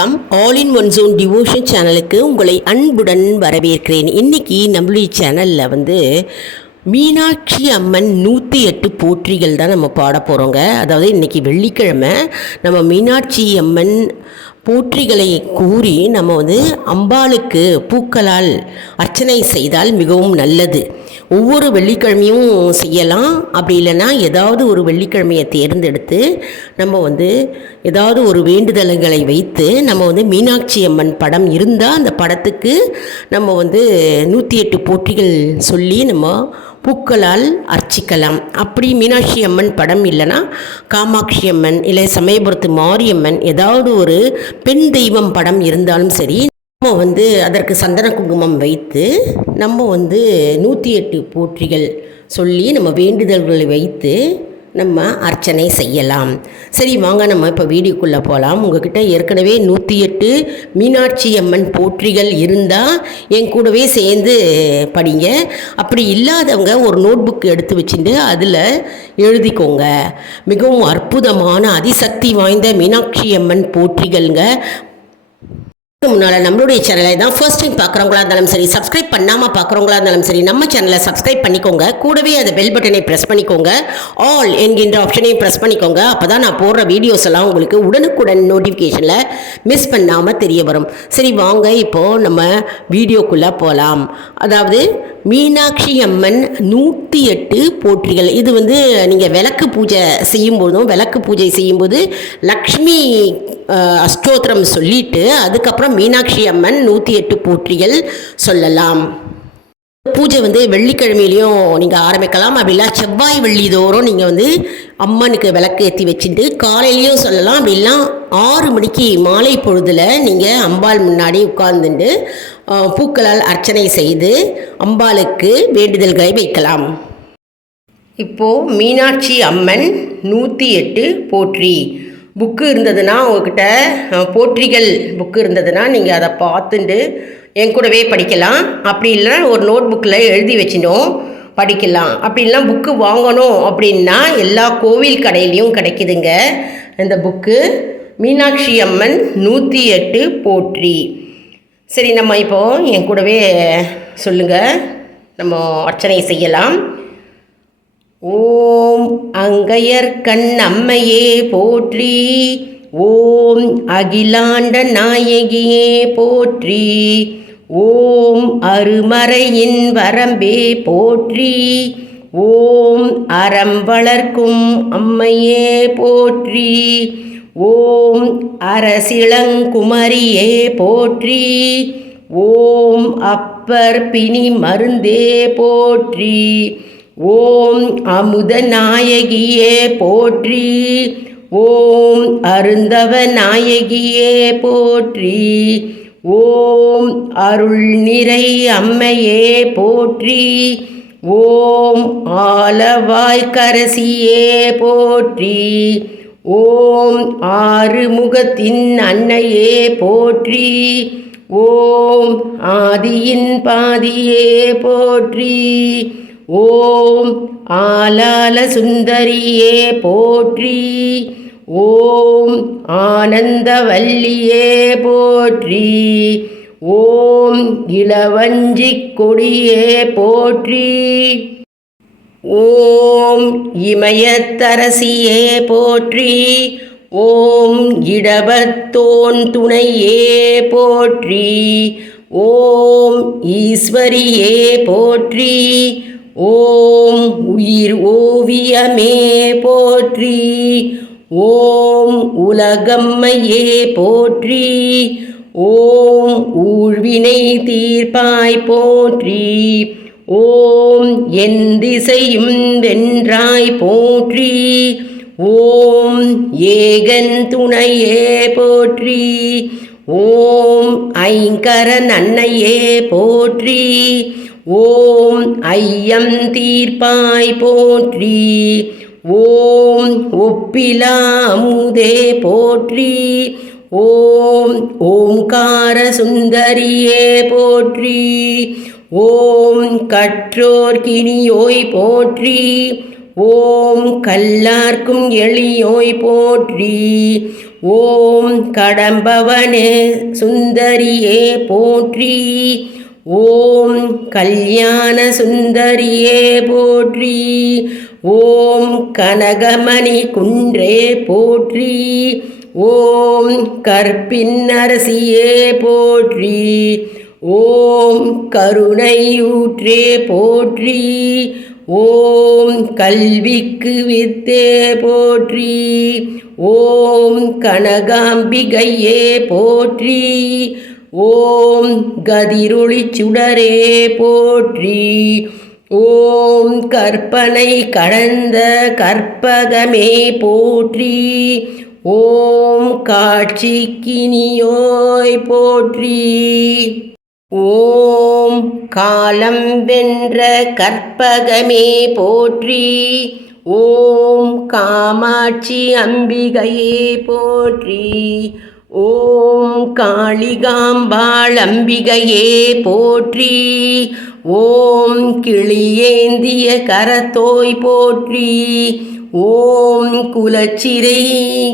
வணக்கம். All in one zone devotion சேனலுக்கு உங்களை அன்புடன் வரவேற்கிறேன். இன்றைக்கி நம்மளுடைய சேனலில் மீனாட்சி அம்மன் 108 போற்றிகள் தான் நம்ம பாட போகிறோங்க. அதாவது இன்றைக்கி வெள்ளிக்கிழமை நம்ம மீனாட்சி அம்மன் போற்றிகளை கூறி நம்ம அம்பாளுக்கு பூக்களால் அர்ச்சனை செய்தால் மிகவும் நல்லது. ஒவ்வொரு வெள்ளிக்கிழமையும் செய்யலாம். அப்படி இல்லைன்னா ஏதாவது ஒரு வெள்ளிக்கிழமையை தேர்ந்தெடுத்து நம்ம ஏதாவது ஒரு வேண்டுதல்களை வைத்து நம்ம மீனாட்சி அம்மன் படம் இருந்தால் அந்த படத்துக்கு நம்ம 108 போற்றிகள் சொல்லி நம்ம பூக்களால் அர்ச்சிக்கலாம். அப்படி மீனாட்சி அம்மன் படம் இல்லைன்னா காமாட்சி அம்மன் இல்லை சமயபுரத்து மாரியம்மன் ஏதாவது ஒரு பெண் தெய்வம் படம் இருந்தாலும் சரி, நம்ம அதற்கு சந்தன குங்குமம் வைத்து நம்ம 108 போற்றிகள் சொல்லி நம்ம வேண்டுதல்களை வைத்து நம்ம அர்ச்சனை செய்யலாம். சரி, வாங்க நம்ம இப்போ வீடியோக்குள்ளே போகலாம். உங்கள்கிட்ட ஏற்கனவே 108 மீனாட்சி அம்மன் போற்றிகள் இருந்தால் என் கூடவே சேர்ந்து படிங்க. அப்படி இல்லாதவங்க ஒரு நோட் புக் எடுத்து வச்சுட்டு அதில் எழுதிக்கோங்க. மிகவும் அற்புதமான அதிசக்தி வாய்ந்த மீனாட்சி அம்மன் போற்றிகள்ங்க. முன்னால் நம்மளுடைய சேனலை தான் ஃபர்ஸ்ட் டைம் பார்க்குறவங்களா இருந்தாலும் சரி, சப்ஸ்கிரைப் பண்ணாமல் பார்க்குறவங்களா இருந்தாலும் சரி, நம்ம சேனலை சப்ஸ்கிரைப் பண்ணிக்கோங்க. கூடவே அந்த பெல் பட்டனை ப்ரெஸ் பண்ணிக்கோங்க. ஆல் என்கின்ற ஆப்ஷனையும் ப்ரெஸ் பண்ணிக்கோங்க. அப்போ தான் நான் போடுற வீடியோஸ் எல்லாம் உங்களுக்கு உடனுக்குடன் நோட்டிஃபிகேஷனில் மிஸ் பண்ணாமல் தெரிய வரும். சரி, வாங்க இப்போது நம்ம வீடியோக்குள்ளே போகலாம். அதாவது மீனாட்சி அம்மன் 108 போற்றிகள். இது நீங்கள் விளக்கு பூஜை செய்யும்போது லக்ஷ்மி அஷ்டோத்திரம் சொல்லிட்டு அதுக்கப்புறம் மீனாட்சி அம்மன் 108 போற்றிகள் சொல்லலாம். பூஜை வெள்ளிக்கிழமையிலையும் நீங்கள் ஆரம்பிக்கலாம். அப்படின்னா செவ்வாய் வெள்ளி தோறும் நீங்கள் அம்மனுக்கு விளக்கு ஏற்றி வச்சுட்டு காலையிலையும் சொல்லலாம். அப்படின்னா 6 மணிக்கு மாலை பொழுதில் நீங்கள் அம்பாள் முன்னாடி உட்கார்ந்துட்டு பூக்களால் அர்ச்சனை செய்து அம்பாளுக்கு வேண்டுதல்களை வைக்கலாம். இப்போது மீனாட்சி அம்மன் 108 போற்றி புக்கு இருந்ததுன்னா உங்கள்கிட்ட போற்றிகள் புக்கு இருந்ததுன்னா நீங்கள் அதை பார்த்துட்டு என் கூடவே படிக்கலாம். அப்படி இல்லைன்னா ஒரு நோட் புக்கில் எழுதி வச்சினோம் படிக்கலாம். அப்படின்லாம் புக்கு வாங்கணும் அப்படின்னா எல்லா கோவில் கடையிலையும் கிடைக்குதுங்க இந்த புக்கு. மீனாட்சி அம்மன் 108 போற்றி. சரி, நம்ம இப்போது என் கூடவே சொல்லுங்கள், நம்ம அர்ச்சனை செய்யலாம். ஓம் அங்கையர்கண் அம்மையே போற்றி, ஓம் அகிலாண்ட நாயகியே போற்றி, ஓம் அருமறையின் வரம்பே போற்றி, ஓம் அறம் வளர்க்கும் அம்மையே போற்றி, ஓம் அரசிளங்குமரியே போற்றி, ஓம் அப்பர் பிணி மருந்தே போற்றி, ஓம் அமுத நாயகியே போற்றி, ஓம் அருந்தவ நாயகியே போற்றி, ஓம் அருள் நிறை அம்மையே போற்றி, ஓம் ஆலவாய்க்கரசியே போற்றி, ஓம் ஆறுமுகத்தின் அன்னையே போற்றி, ஓம் ஆதியின் பாதியே போற்றி, ஓம் ஆலால சுந்தரியே போற்றி, ஓம் ஆனந்தவல்லியே போற்றி, ஓம் இளவஞ்சிக் கொடியே போற்றி, ஓம் இமயத்தரசியே போற்றி, ஓம் இடபத்தோன் துணையே போற்றி, ஓம் ஈஸ்வரியே போற்றி, ஓம் உயிர் ஓவியமே போற்றி, ஓம் உலகம்மையே போற்றி, ஓம் ஊழ்வினை தீர்ப்பாய் போற்றி, ஓம் என் திசையும் வென்றாய் போற்றி, ஓம் ஏகன் துணையே போற்றி, ஓம் ஐங்கரன் அன்னையே போற்றி, ஓம் ஐயம் தீர்ப்பாய் போற்றி, ஓம் ஒப்பிலா அமுதே போற்றி, ஓம் ஓம்கார சுந்தரியே போற்றி, ஓம் கற்றோர்கினியோய் போற்றி, ஓம் கல்லார்க்கும் எளியோய் போற்றி, ஓம் கடம்பவனே சுந்தரியே போற்றி. ஓம் கல்யாண சுந்தரியே போற்றி. ஓம் கனகமணி குன்றே போற்றி. ஓம் கற்பின் அரசியே போற்றி. ஓம் கருணையூற்றே போற்றி. ஓம் கல்விக்கு வித்தே போற்றி. ஓம் கனகாம்பிகையே போற்றி. ஓம் கதிரொளி சுடரே போற்றி. ஓம் கற்பனை கடந்த கற்பகமே போற்றி. ஓம் காட்சிக்கினியோய் போற்றி. ஓம் காலம் வென்ற கற்பகமே போற்றி. ஓம் காமாட்சி அம்பிகையே போற்றி. ஓம் காளிகாம்பாள் அம்பிகையே போற்றி. ஓம் கிளியேந்திய கரத்தோய் போற்றி. ஓம் குலச்சிறை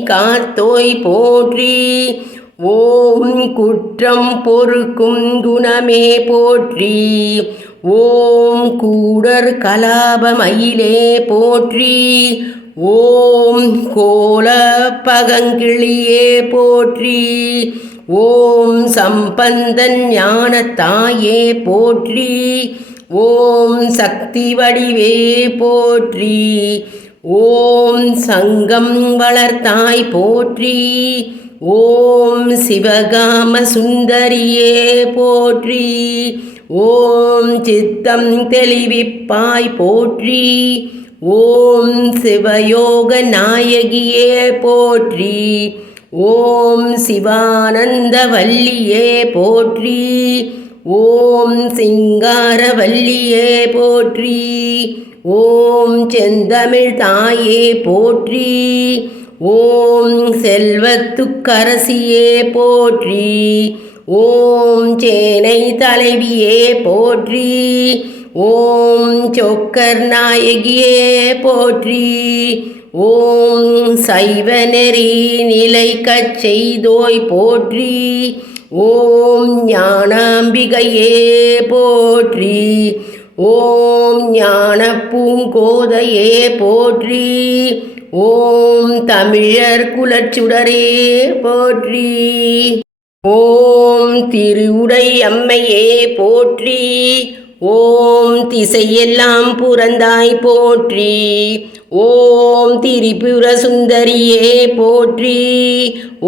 காத்தோய் போற்றி. ஓம் குற்றம் பொறுக்கும் குணமே போற்றி. ஓம் கூடர் கலாபமயிலே போற்றி. ஓம் கோல பகங்கிளியே போற்றி. ஓம் சம்பந்தன் ஞானத்தாயே போற்றி. ஓம் சக்தி வடிவே போற்றி. ஓம் சங்கம் வளர்த்தாய் போற்றி. ஓம் சிவகாம சுந்தரியே போற்றி. ஓம் சித்தம் தெளிவிப்பாய் போற்றி. ஓம் சிவயோக நாயகியே போற்றி. ஓம் சிவானந்த வல்லியே போற்றி. ஓம் சிங்காரவல்லியே போற்றி. ஓம் செந்தமிழ் தாயே போற்றி. ஓம் செல்வத்துக்கரசியே போற்றி. ஓம் சேனை தலைவியே போற்றி. ஓம் சொக்கர் நாயகியே போற்றி. ஓம் சைவ நெறி நிலைக்கச் செய்தோய் போற்றி. ஓம் ஞானாம்பிகையே போற்றி. ஓம் ஞான பூங்கோதையே போற்றி. ஓம் தமிழர் குலச்சுடரே போற்றி. ஓம் திருவுடை அம்மையே போற்றி. ஓம் திசையெல்லாம் புரந்தாய் போற்றி. ஓம் திரிபுர சுந்தரியே போற்றி.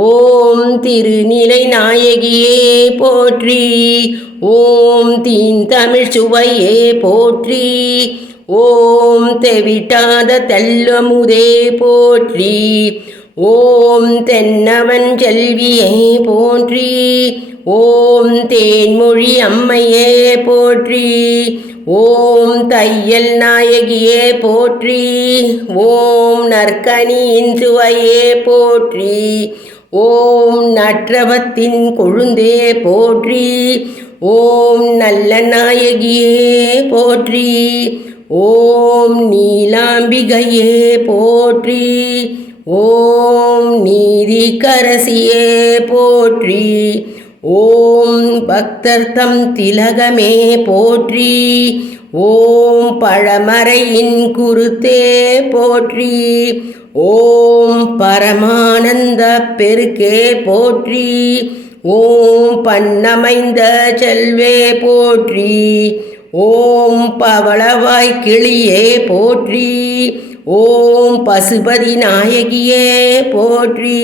ஓம் திருநிலை நாயகியே போற்றி. ஓம் தீந்தமிழ் சுவையே போற்றி. ஓம் தெவிட்டாத தெல்லமுதே போற்றி. ஓம் தென்னவன் செல்வியே போற்றி. ஓம் தேன்மொழி அம்மையே போற்றி. ஓம் தையல் நாயகியே போற்றி. ஓம் நற்கனியின் சுவையே போற்றி. ஓம் நற்றவத்தின் கொழுந்தே போற்றி. ஓம் நல்ல நாயகியே போற்றி. ஓம் நீலாம்பிகையே போற்றி. ஓம் நீதிக்கரசியே போற்றி. ஓம் பக்தர்தம் திலகமே போற்றி. ஓம் பழமறையின் குருத்தே போற்றி. ஓம் பரமானந்த பெருக்கே போற்றி. ஓம் பண்ணமைந்த செல்வே போற்றி. ஓம் பவளவாய் கிளியே போற்றி. ஓம் பசுபதி நாயகியே போற்றி.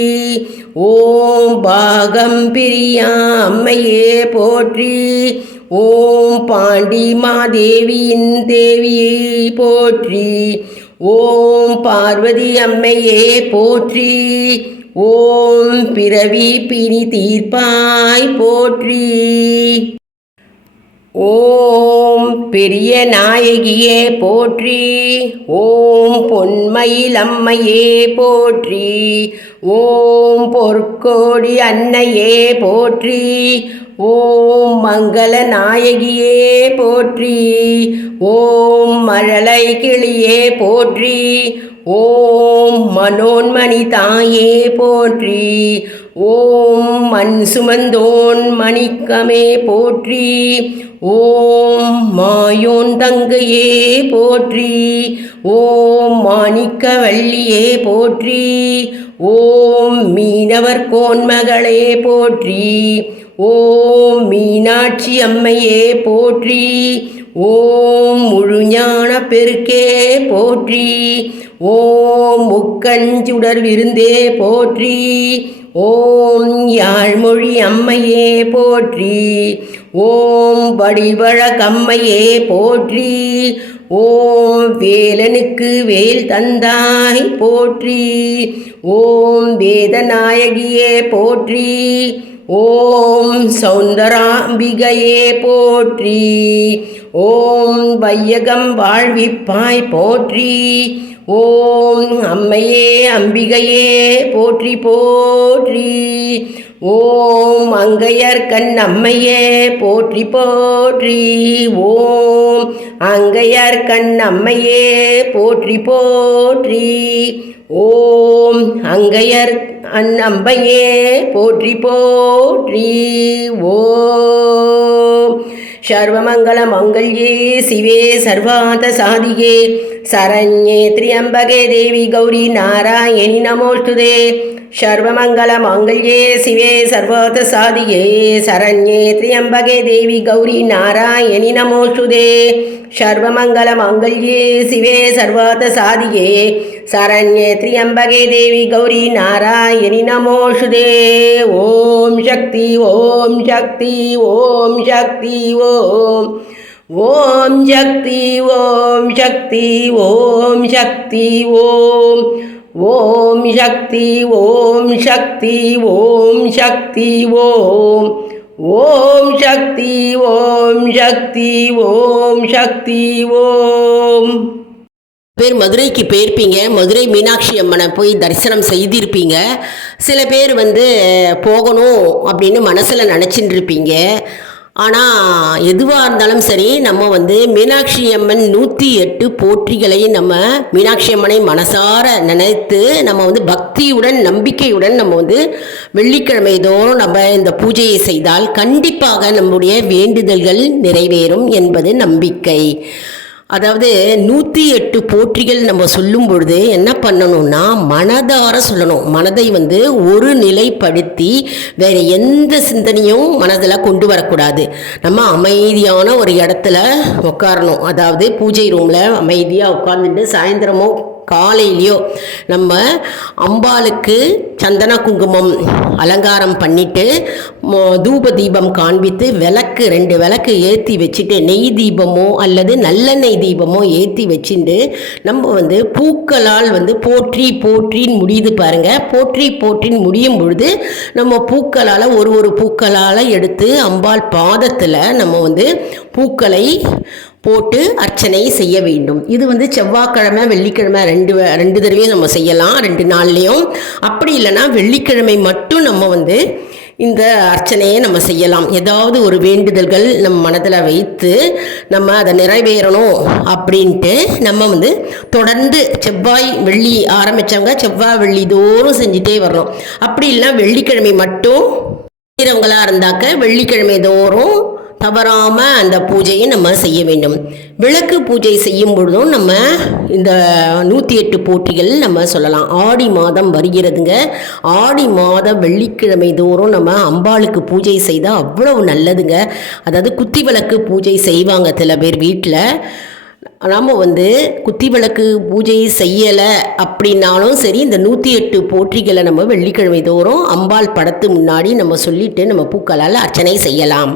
ஓம் பாகம் பிரியா அம்மையே போற்றி. ஓம் பாண்டி மாதேவியின் தேவியை போற்றி. ஓம் பார்வதி அம்மையே போற்றி. ஓம் பிறவி பிணி தீர்ப்பாய் போற்றி. ஓம் பெரிய நாயகியே போற்றி. ஓம் பொன்மயில் அம்மையே போற்றி. ஓம் பொற்கோடி அன்னையே போற்றி. ஓம் மங்கள நாயகியே போற்றி. ஓம் மழலை கிளியே போற்றி. ஓம் மனோன்மணி தாயே போற்றி. ஓம் மண் சுமந்தோன் மணிக்கமே போற்றி. ஓம் மாயோன் தங்கையே போற்றி. ஓம் மாணிக்க வள்ளியே போற்றி. ஓம் மீனவர் கோன்மகளே போற்றி. ஓம் மீனாட்சி அம்மையே போற்றி. ஓம் முழுஞான பெருக்கே போற்றி. ஓம் முக்கஞ்சுடர் விருந்தே போற்றி. ஓம் யாழ்மொழி அம்மையே போற்றி. ஓம் வடிவழ கம்மையே போற்றி. ஓம் வேலனுக்கு வேல் தந்தாய் போற்றி. ஓம் வேதநாயகியே போற்றி. ஓம் சௌந்தராம்பிகையே போற்றி. ஓம் வையகம் வாழ்விப்பாய் போற்றி. ஓம் அம்மையே அம்பிகையே போற்றி போற்றி. ஓம் அங்கையர் கண் அம்மையே போற்றி போற்றி. ஓம் அங்கையர் கண் அம்மையே போற்றி போற்றி. ஓம் அங்கையர் அன்னம்பையே போற்றி போற்றி. ஓம் சர்வமங்கல மங்கள்யே சிவே சர்வாத சாதிகே சரண்யே त्र्यंबके தேவி கௌரி நாராயணி நமோஸ்துதே. சர்வமங்கல மங்கள்யே சிவே சர்வாத சாதிகே சரண்யே त्र्यंबके தேவி கௌரி நாராயணி நமோஸ்துதே. சர்வமங்கல மங்கள்யே சிவே சர்வாத சாதிகே சரண்யே त्र्यंबके தேவி கௌரி நாராயணி நமோஸ்துதே. ஓம் சக்தி ஓம் சக்தி ஓம் சக்தி ஓம் ஓம் சக்தி ஓம் சக்தி ஓம் சக்தி ஓம் ஓம் சக்தி ஓம் சக்தி ஓம் சக்தி ஓம் ஓம் சக்தி ஓம் சக்தி ஓம் சக்தி ஓம். பேர் மதுரைக்கு போயிருப்பீங்க, மதுரை மீனாட்சி அம்மனை போய் தரிசனம் செய்திருப்பீங்க. சில பேர் போகணும் அப்படின்னு மனசில் நினச்சிட்டு இருப்பீங்க. ஆனால் எதுவாக இருந்தாலும் சரி, நம்ம மீனாட்சி அம்மன் 108 போற்றிகளை நம்ம மீனாட்சி அம்மனை மனசார நினைத்து நம்ம பக்தியுடன் நம்பிக்கையுடன் நம்ம வெள்ளிக்கிழமை தோறும் நம்ம இந்த பூஜையை செய்தால் கண்டிப்பாக நம்முடைய வேண்டுதல்கள் நிறைவேறும் என்பது நம்பிக்கை. அதாவது 108 போற்றிகள் நம்ம சொல்லும் பொழுது என்ன பண்ணணும்னா மனதார சொல்லணும். மனதை ஒரு நிலைப்படுத்தி வேறு எந்த சிந்தனையும் மனதில் கொண்டு வரக்கூடாது. நம்ம அமைதியான ஒரு இடத்துல உட்காரணும். அதாவது பூஜை ரூமில் அமைதியாக உட்கார்ந்துட்டு சாயந்தரமோ காலையிலையோ நம்ம அம்பாளுக்கு சந்தன குங்குமம் அலங்காரம் பண்ணிவிட்டு தூப தீபம் காண்பித்து விளக்கு 2 விளக்கு ஏற்றி வச்சுட்டு நெய் தீபமோ அல்லது நல்லெண்ணெய் தீபமோ ஏற்றி வச்சுட்டு நம்ம பூக்களால் போற்றி போற்றின்னு முடியுது பாருங்கள். போற்றி போற்றின்னு முடியும் பொழுது நம்ம பூக்களால் ஒரு பூக்களால் எடுத்து அம்பாள் பாதத்தில் நம்ம பூக்களை போட்டு அர்ச்சனை செய்ய வேண்டும். இது செவ்வாய்க்கிழமை வெள்ளிக்கிழமை ரெண்டு தடவையும் நம்ம செய்யலாம், 2 நாள்லேயும். அப்படி இல்லைன்னா வெள்ளிக்கிழமை மட்டும் நம்ம இந்த அர்ச்சனையை நம்ம செய்யலாம். ஏதாவது ஒரு வேண்டுதல்கள் நம்ம மனதில் வைத்து நம்ம அதை நிறைவேறணும் அப்படின்ட்டு நம்ம தொடர்ந்து செவ்வாய் வெள்ளி ஆரம்பித்தவங்க செவ்வாய் வெள்ளி தோறும் செஞ்சுட்டே வரணும். அப்படி இல்லைனா வெள்ளிக்கிழமை மட்டும் செய்கிறவங்களாக இருந்தாக்க வெள்ளிக்கிழமை தோறும் தவறாமல் அந்த பூஜையை நம்ம செய்ய வேண்டும். விளக்கு பூஜை செய்யும் பொழுதும் நம்ம இந்த 108 போற்றிகள் நம்ம சொல்லலாம். ஆடி மாதம் வருகிறதுங்க. ஆடி மாதம் வெள்ளிக்கிழமை தோறும் நம்ம அம்பாளுக்கு பூஜை செய்தால் அவ்வளவு நல்லதுங்க. அதாவது குத்தி விளக்கு பூஜை செய்வாங்க சில பேர் வீட்டில். நாம் குத்தி விளக்கு பூஜை செய்யலை அப்படின்னாலும் சரி, இந்த 108 போற்றிகளை நம்ம வெள்ளிக்கிழமை தோறும் அம்பாள் படத்து முன்னாடி நம்ம சொல்லிட்டு நம்ம பூக்களால் அர்ச்சனை செய்யலாம்.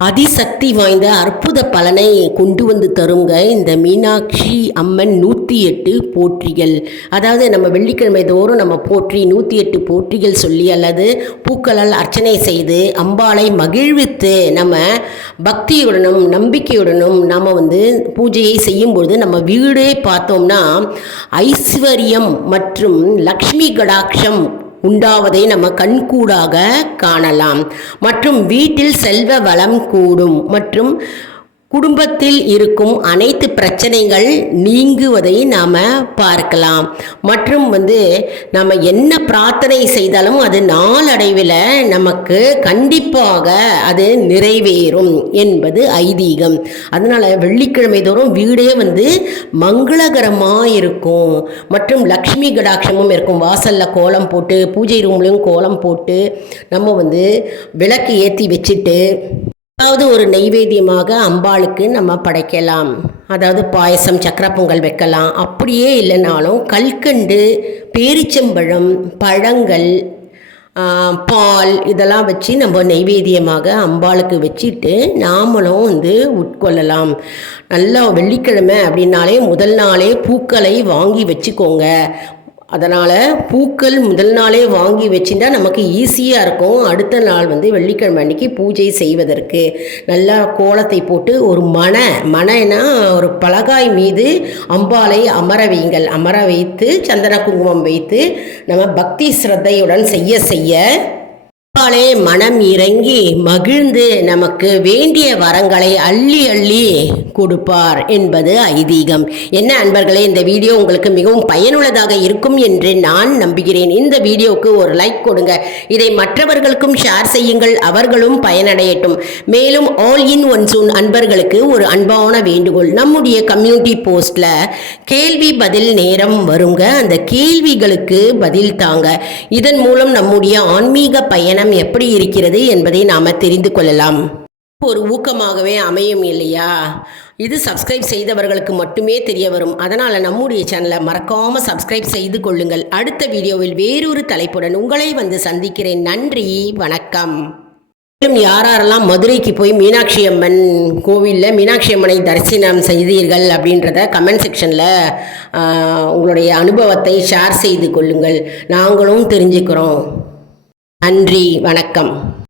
அதிசக்தி வாய்ந்த அற்புத பலனை கொண்டு தருங்க இந்த மீனாட்சி அம்மன் 108 போற்றிகள். அதாவது நம்ம வெள்ளிக்கிழமை தோறும் நம்ம போற்றி 108 போற்றிகள் சொல்லி அல்லது பூக்களால் அர்ச்சனை செய்து அம்பாளை மகிழ்வித்து நம்ம பக்தியுடனும் நம்பிக்கையுடனும் நம்ம பூஜையை செய்யும்பொழுது நம்ம வீடே பார்த்தோம்னா ஐஸ்வர்யம் மற்றும் லக்ஷ்மி கடாட்சம் உண்டாவதை நம்ம கண்கூடாக காணலாம். மற்றும் வீட்டில் செல்வ வளம் கூடும் மற்றும் குடும்பத்தில் இருக்கும் அனைத்து பிரச்சனைகள் நீங்குவதை நாம் பார்க்கலாம். மற்றும் நம்ம என்ன பிரார்த்தனை செய்தாலும் அது நாளடைவில் நமக்கு கண்டிப்பாக அது நிறைவேறும் என்பது ஐதீகம். அதனால் வெள்ளிக்கிழமை தோறும் வீடே மங்களகரமாக இருக்கும். மற்றும் லக்ஷ்மி கடாட்சமும் இருக்கும். வாசலில் கோலம் போட்டு பூஜை ரூம்லையும் கோலம் போட்டு நம்ம விளக்கு ஏற்றி வச்சுட்டு அதாவது ஒரு நெய்வேத்தியமாக அம்பாளுக்கு நம்ம படைக்கலாம். அதாவது பாயசம், சக்கரை பொங்கல் வைக்கலாம். அப்படியே இல்லைனாலும் கல்கண்டு, பேரிச்சம்பழம், பழங்கள், பால் இதெல்லாம் வச்சு நம்ம நெய்வேத்தியமாக அம்பாளுக்கு வச்சுட்டு நாமளும் உட்கொள்ளலாம். நல்லா வெள்ளிக்கிழமை அப்படின்னாலே முதல் நாளே பூக்களை வாங்கி வச்சுக்கோங்க. அதனால் பூக்கள் முதல் நாளே வாங்கி வச்சுட்டா நமக்கு ஈஸியாக இருக்கும். அடுத்த நாள் வெள்ளிக்கிழமை அன்றைக்கி பூஜை செய்வதற்கு நல்லா கோலத்தை போட்டு ஒரு மனைனா ஒரு பலகாய் மீது அம்பாளை அமர வையுங்கள். அமர வைத்து சந்தன குங்குமம் வைத்து நம்ம பக்தி ஸ்ரத்தையுடன் செய்ய அம்பாளே மனம் இறங்கி மகிழ்ந்து நமக்கு வேண்டிய வரங்களை அள்ளி அள்ளி கொடுப்பார் என்பது ஐதீகம். என்ன அன்பர்களே, இந்த வீடியோ உங்களுக்கு மிகவும் பயனுள்ளதாக இருக்கும் என்று நான் நம்புகிறேன். இந்த வீடியோவுக்கு ஒரு லைக் கொடுங்க. இதை மற்றவர்களுக்கும் ஷேர் செய்யுங்கள், அவர்களும் பயனடையட்டும். மேலும் ஆல் இன் ஒன் சூன் அன்பர்களுக்கு ஒரு அன்பான வேண்டுகோள். நம்முடைய கம்யூனிட்டி போஸ்டில் கேள்வி பதில் நேரம் வருங்க. அந்த கேள்விகளுக்கு பதில் தாங்க. இதன் மூலம் நம்முடைய ஆன்மீக பயணம் எப்படி இருக்கிறது என்பதை நாம் தெரிந்து கொள்ளலாம். ஒரு ஊக்கமாகவே அமையும் இல்லையா? இது சப்ஸ்கிரைப் செய்தவர்களுக்கு மட்டுமே தெரிய வரும். அதனால் நம்முடைய சேனலை மறக்காமல் சப்ஸ்கிரைப் செய்து கொள்ளுங்கள். அடுத்த வீடியோவில் வேறொரு தலைப்புடன் உங்களை சந்திக்கிறேன். நன்றி, வணக்கம். மேலும் யாரெல்லாம் மதுரைக்கு போய் மீனாட்சி அம்மன் கோவிலில் மீனாட்சி அம்மனை தரிசனம் செய்தீர்கள் அப்படின்றத கமெண்ட் செக்ஷனில் உங்களுடைய அனுபவத்தை ஷேர் செய்து கொள்ளுங்கள். நாங்களும் தெரிஞ்சுக்கிறோம். நன்றி, வணக்கம்.